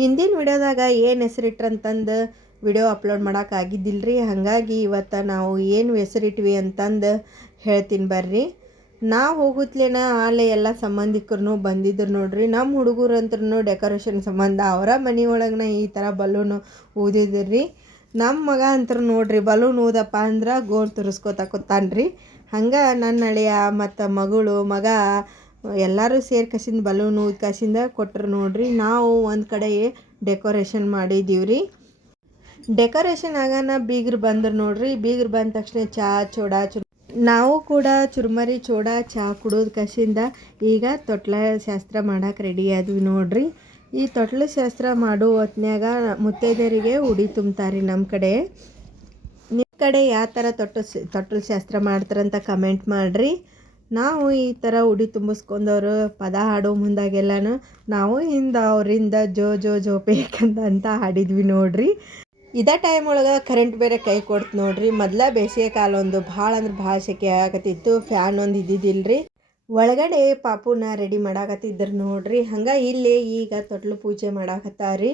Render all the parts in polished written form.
ಹಿಂದಿನ ವಿಡಿಯೋದಾಗ ಏನು ಹೆಸರಿಟ್ರಂತಂದು video upload ಮಾಡೋಕ್ಕಾಗಿದ್ದಿಲ್ಲ ರೀ. ಹಾಗಾಗಿ ಇವತ್ತು ನಾವು ಏನು ಹೆಸರಿಟ್ವಿ ಅಂತಂದು ಹೇಳ್ತೀನಿ ಬರ್ರಿ. ನಾವು ಹೋಗುತ್ತಲೇನ ಆಲೆ ಎಲ್ಲ ಸಂಬಂಧಿಕರು ಬಂದಿದ್ರು ನೋಡ್ರಿ. ನಮ್ಮ ಹುಡುಗರು ಅಂತೂ ಡೆಕೋರೇಷನ್ ಸಂಬಂಧ ಅವರ ಮನೆ ಒಳಗೆ ಈ ಥರ ಬಲೂನು ಊದಿದ್ರಿ. ನಮ್ಮ ಮಗ ಅಂತ ನೋಡ್ರಿ ಬಲೂನ್ ಊದಪ್ಪ ಅಂದ್ರೆ ಗೋಲ್ ತುರಿಸ್ಕೊತಾಕೊತಾನ್ರಿ. ಹಂಗೆ ನನ್ನ ಅಳಿಯ ಮತ್ತು ಮಗ ಎಲ್ಲರೂ ಸೇರಿ ಕಸಿಂದ ಬಲೂನ್ ಊದಿ ಕಸಿಂದ ಕೊಟ್ಟರು ನೋಡ್ರಿ. ನಾವು ಒಂದು ಕಡೆ ಡೆಕೋರೇಷನ್ ಮಾಡಿದ್ದೀವ್ರಿ. ಡೆಕೋರೇಷನ್ ಆಗಾನ ಬೀಗರು ಬಂದ್ರು ನೋಡ್ರಿ. ಬೀಗರು ಬಂದ ತಕ್ಷಣ ಚೂಡ ನಾವು ಕೂಡ ಚುರುಮರಿ ಚೂಡ ಚಹಾ ಕುಡಿದು ಕಸಿಂದ ಈಗ ತೊಟ್ಲ ಶಾಸ್ತ್ರ ಮಾಡಕ್ಕೆ ರೆಡಿ ಆದ್ವಿ ನೋಡ್ರಿ. ಈ ತೊಟ್ಲ ಶಾಸ್ತ್ರ ಮಾಡೋ ಹೊತ್ನ್ಯಾಗ ಮುತ್ತೈದೆಯರಿಗೆ ಉಡಿ ತುಂಬ್ತಾರೆ ನಮ್ಮ ಕಡೆ. ನಿಮ್ಮ ಕಡೆ ಯಾವ ಥರ ತೊಟ್ಲ ಶಾಸ್ತ್ರ ಮಾಡ್ತಾರಂತ ಕಮೆಂಟ್ ಮಾಡಿರಿ. ನಾವು ಈ ಥರ ಉಡಿ ತುಂಬಿಸ್ಕೊಂಡವ್ರು ಪದ ಹಾಡೋ ಮುಂದಾಗೆಲ್ಲನೂ ನಾವು ಹಿಂದೆ ಅವರಿಂದ ಜೋ ಜೋ ಜೋಪೇಕಂತ ಹಾಡಿದ್ವಿ ನೋಡ್ರಿ. ಇದೇ ಟೈಮ್ ಒಳಗೆ ಕರೆಂಟ್ ಬೇರೆ ಕೈ ಕೊಡ್ತು ನೋಡ್ರಿ. ಮೊದಲ ಬೇಸಿಗೆ ಕಾಲ ಒಂದು ಭಾಳ ಅಂದ್ರೆ ಭಾಳ ಸೆಕೆ ಆಗತ್ತಿತ್ತು. ಫ್ಯಾನ್ ಒಂದು ಇದ್ದಿದ್ದಿಲ್ರಿ. ಒಳಗಡೆ ಪಾಪುನ ರೆಡಿ ಮಾಡಾಕತ್ತಿದ್ರು ನೋಡ್ರಿ. ಹಂಗೆ ಇಲ್ಲಿ ಈಗ ತೊಟ್ಲು ಪೂಜೆ ಮಾಡಾಕತ್ತಾರ್ರಿ.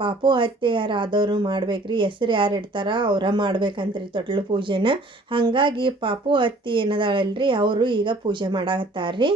ಪಾಪು ಅತ್ತೆ ಯಾರು ಆದವರು ಮಾಡ್ಬೇಕ್ರಿ. ಹೆಸರು ಯಾರು ಇಡ್ತಾರ ಅವರ ಮಾಡ್ಬೇಕಂತ್ರಿ ತೊಟ್ಲು ಪೂಜೆನ. ಹಾಗಾಗಿ ಪಾಪು ಅತ್ತಿ ಏನದಾಳಲ್ರಿ ಅವರು ಈಗ ಪೂಜೆ ಮಾಡಾಕತ್ತಾರ್ರಿ.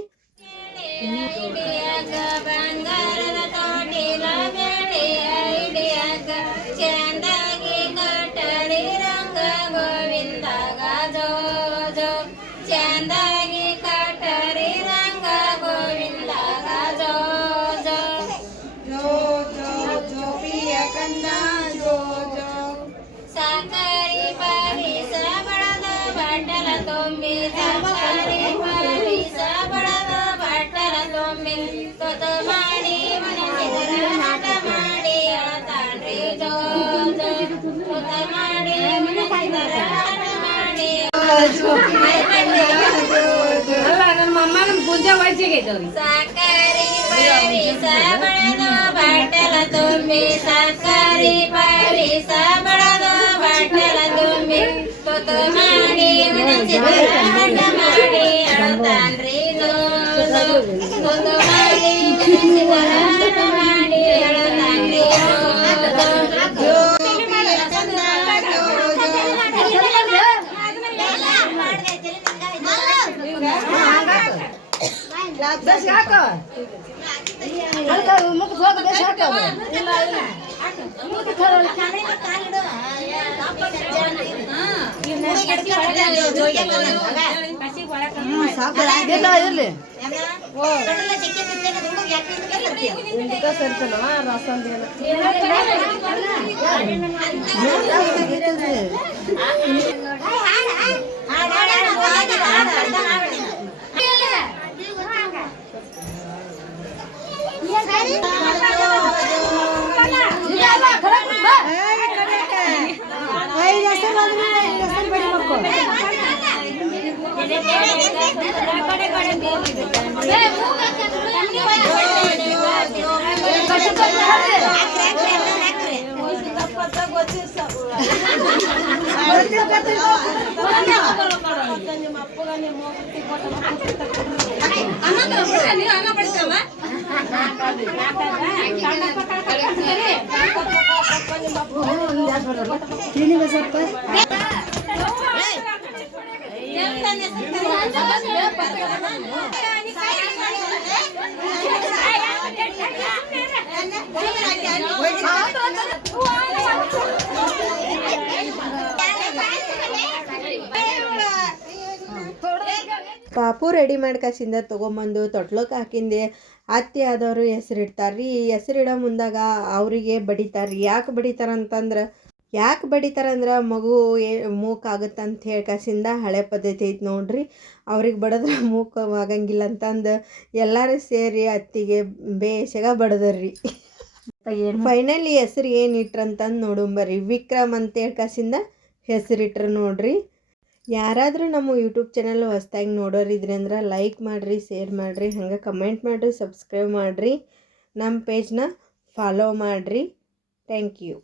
ನನ್ನ ಮಮ್ಮನ ಪೂಜೆ ವಯಸ್ಸಿಗೈತವ್ರಿ. ಸಾಕಾರಿ ಪರಿಸ ಬಳದು ಬಟ್ಟಲ ತುಂಬಿ ಸಾಕಾರಿ ಪರಿಸ ಬಳದು ಬಟ್ಟಲ ತುಂಬಿ ತೊತ್ತು ಮಾಡಿ ಹಠ ಮಾಡಿ ಅಳತಾನ್ರಿ. ತೊತ್ತು ಮಾಡಿ ಹಠ ಮಾಡಿ ಅಳತಾನ್ರಿ. ಪಾಪು ರೆಡಿ ಮಾಡ್ಕಸಿಂದ ತೊಗೊಂಬಂದು ತೊಟ್ಲಕ್ಕೆ ಹಾಕಿಂದೆ ಅತ್ತೆ ಆದವರು ಹೆಸರಿಡ್ತಾರ್ರಿ. ಹೆಸರಿಡೋ ಮುಂದಾಗ ಅವರಿಗೆ ಬಡಿತಾರ್ರಿ. ಯಾಕೆ ಬಡಿತಾರಂದ್ರೆ ಮಗು ಮೂಕಾಗುತ್ತಂತ ಹೇಳ್ಕಸಿಂದ ಹಳೆ ಪದ್ಧತಿ ಐತೆ ನೋಡ್ರಿ. ಅವ್ರಿಗೆ ಬಡಿದ್ರೆ ಮೂಕವಾಗಂಗಿಲ್ಲ ಅಂತಂದು ಎಲ್ಲರೂ ಸೇರಿ ಅತ್ತಿಗೆ ಬೇಷಗ ಬಡದ್ರಿ. ಫೈನಲಿ ಹೆಸರು ಏನು ಇಟ್ರಂತಂದು ನೋಡುಂಬರ್ರಿ. ವಿಕ್ರಮ್ ಅಂತ ಹೇಳ್ಕಸಿಂದ ಹೆಸರಿಟ್ರು ನೋಡ್ರಿ. ಯಾರಾದರೂ ನಮ್ಮ ಯೂಟ್ಯೂಬ್ ಚಾನಲ್ ಹೊಸ್ದಾಗಿ ನೋಡೋರಿದ್ರಿ ಅಂದ್ರೆ ಲೈಕ್ ಮಾಡಿರಿ, ಶೇರ್ ಮಾಡಿರಿ, ಹಂಗೆ ಕಮೆಂಟ್ ಮಾಡಿರಿ, ಸಬ್ಸ್ಕ್ರೈಬ್ ಮಾಡಿರಿ, ನಮ್ಮ ಪೇಜ್ನ ಫಾಲೋ ಮಾಡಿರಿ. Thank you.